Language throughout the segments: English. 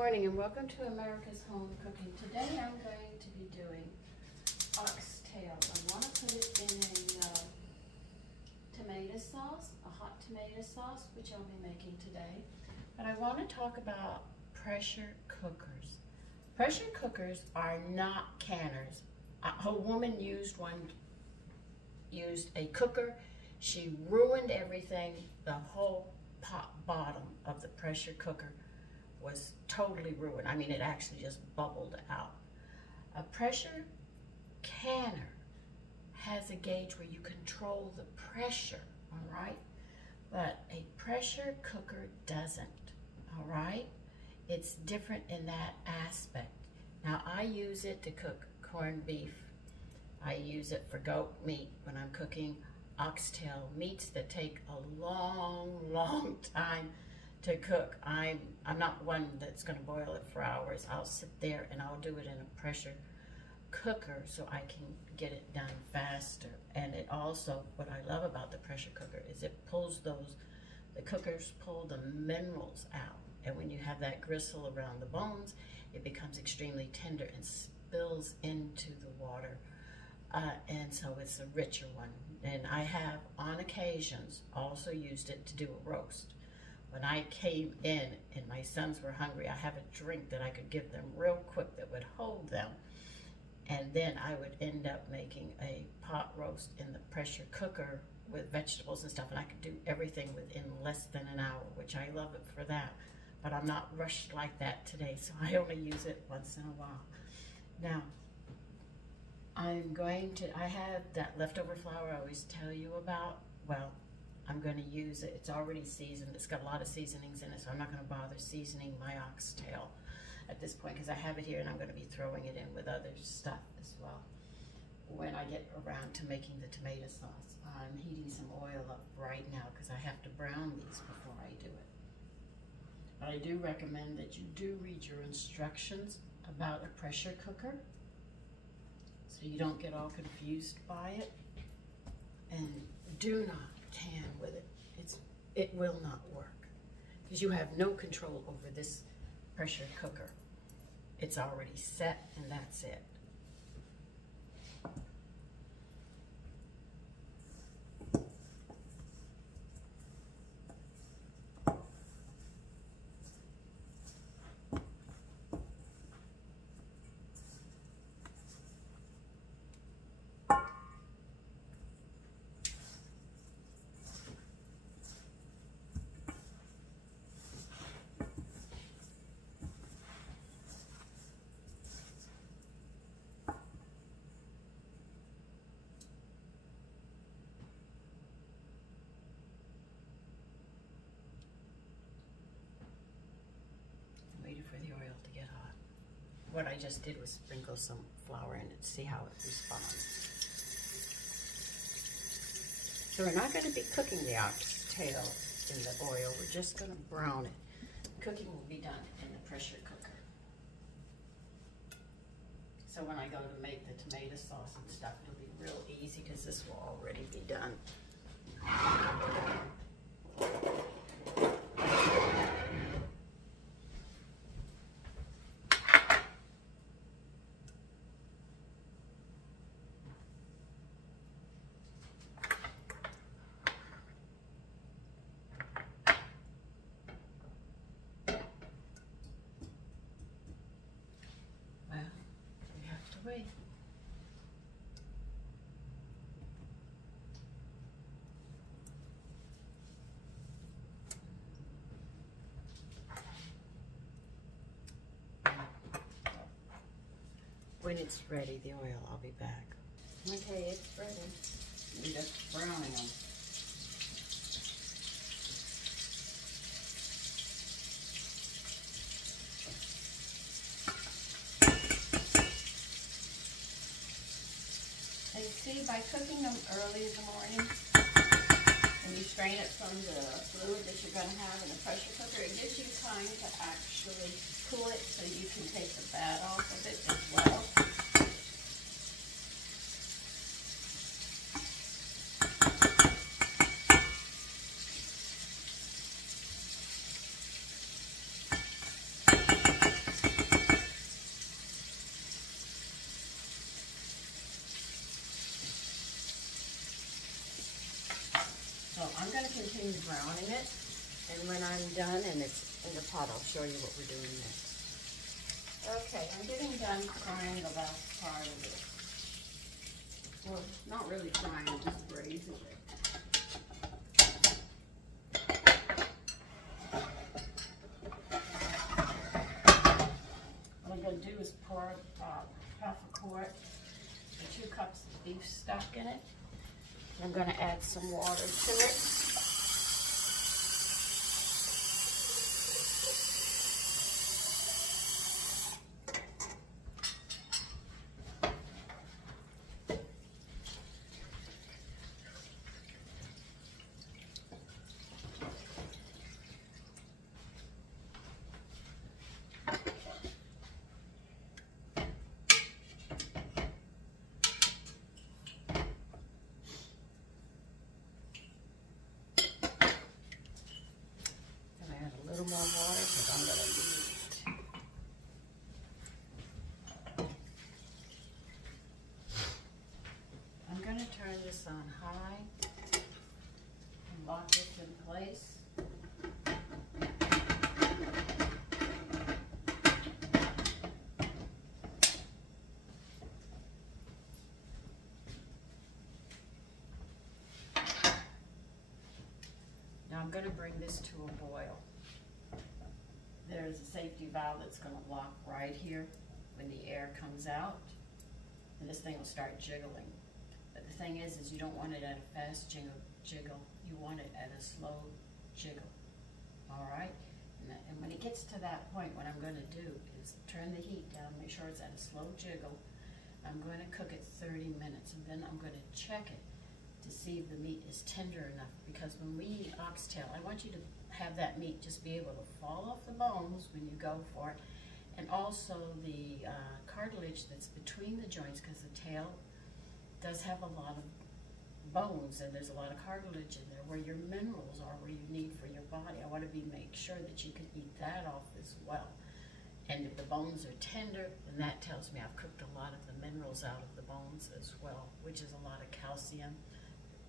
Good morning and welcome to America's Home Cooking. Today I'm going to be doing oxtail. I want to put it in a tomato sauce, a hot tomato sauce, which I'll be making today. But I want to talk about pressure cookers. Pressure cookers are not canners. A woman used a cooker. She ruined everything. The whole bottom of the pressure cooker was totally ruined. I mean, it actually just bubbled out. A pressure canner has a gauge where you control the pressure, all right? But a pressure cooker doesn't, all right? It's different in that aspect. Now, I use it to cook corned beef. I use it for goat meat when I'm cooking oxtail meats that take a long time to cook. I'm not one that's going to boil it for hours. I'll sit there and I'll do it in a pressure cooker so I can get it done faster. And it also, what I love about the pressure cooker is it pulls the cookers pull the minerals out. And when you have that gristle around the bones, it becomes extremely tender and spills into the water. And so it's a richer one. And I have, on occasions, also used it to do a roast. When I came in and my sons were hungry, I have a drink that I could give them real quick that would hold them. And then I would end up making a pot roast in the pressure cooker with vegetables and stuff. And I could do everything within less than an hour, which I love it for that. But I'm not rushed like that today, so I only use it once in a while. Now, I have that leftover flour I always tell you about. Well, I'm going to use it. It's already seasoned. It's got a lot of seasonings in it, so I'm not going to bother seasoning my oxtail at this point because I have it here and I'm going to be throwing it in with other stuff as well when I get around to making the tomato sauce. I'm heating some oil up right now because I have to brown these before I do it. But I do recommend that you do read your instructions about a pressure cooker so you don't get all confused by it. And do not can with it. It will not work because you have no control over this pressure cooker. It's already set and that's it. For the oil to get hot. What I just did was sprinkle some flour in it to see how it responds. So we're not going to be cooking the oxtail in the oil. We're just going to brown it. Cooking will be done in the pressure cooker. So when I go to make the tomato sauce and stuff, it'll be real easy because this will already be done. Wait. When it's ready, the oil, I'll be back. Okay, it's ready. I'm just browning them. And see, by cooking them early in the morning, and you strain it from the fluid that you're going to have in the pressure cooker, it gives you time to actually cool it so you can take the fat off of it as well. browning it. And when I'm done and it's in the pot, I'll show you what we're doing next. Okay, I'm getting done frying the last part of it. Well, not really frying, just braising it. What I'm going to do is pour half a quart and 2 cups of beef stock in it. I'm going to add some water to it. A little more water because I'm going to need it. I'm going to turn this on high and lock this in place. Now I'm going to bring this to a boil. There's a safety valve that's going to lock right here when the air comes out, and this thing will start jiggling. But the thing is you don't want it at a fast jiggle. You want it at a slow jiggle. All right? And when it gets to that point, what I'm going to do is turn the heat down, make sure it's at a slow jiggle. I'm going to cook it 30 minutes, and then I'm going to check it to see if the meat is tender enough, because when we eat oxtail, I want you to have that meat just be able to fall off the bones when you go for it, and also the cartilage that's between the joints, because the tail does have a lot of bones and there's a lot of cartilage in there where your minerals are, where you need for your body. I want to make sure that you can eat that off as well. And if the bones are tender, then that tells me I've cooked a lot of the minerals out of the bones as well, which is a lot of calcium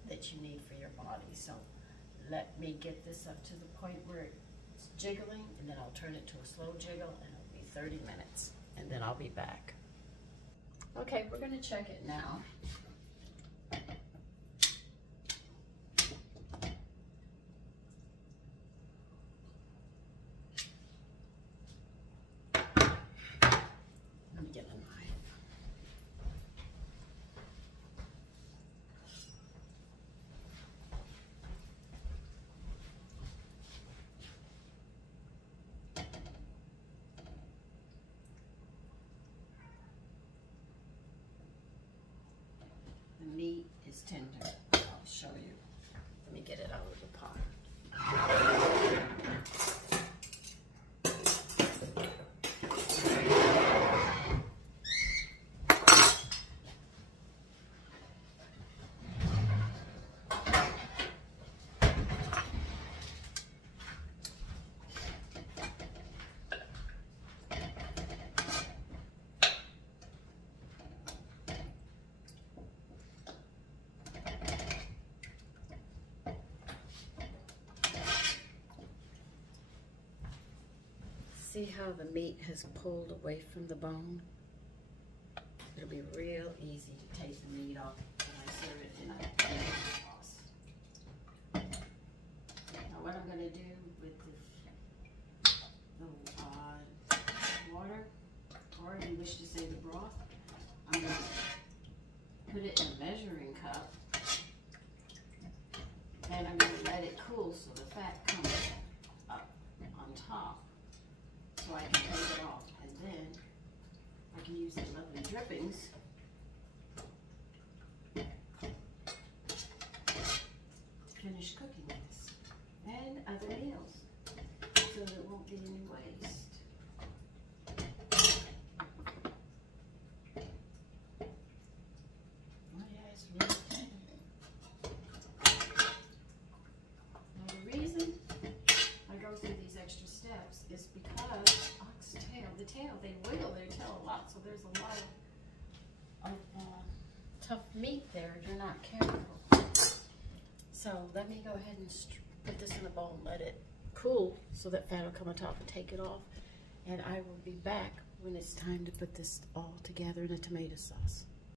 that you need for your body. So let me get this up to the point where it's jiggling, and then I'll turn it to a slow jiggle, and it'll be 30 minutes, and then I'll be back. Okay, we're going to check it now. Let me get a knife. The meat is tender. I'll show you. Let me get it out of the pot. See how the meat has pulled away from the bone? It'll be real easy to take the meat off when I serve it in a sauce. Now what I'm going to do with the little water, or if you wish to say the broth, I'm going to put it in a measuring cup, and I'm going to let it cool so the fat comes up on top. So I can take it off, and then I can use the lovely drippings to finish cooking this and other meals, so there won't be any waste. Oh yeah, it's really tender. Now the reason I go through these extra steps is because oxtail, the tail, they wiggle their tail a lot, so there's a lot of tough meat there if you're not careful. So let me go ahead and put this in a bowl and let it cool so that fat will come on top and take it off. And I will be back when it's time to put this all together in a tomato sauce.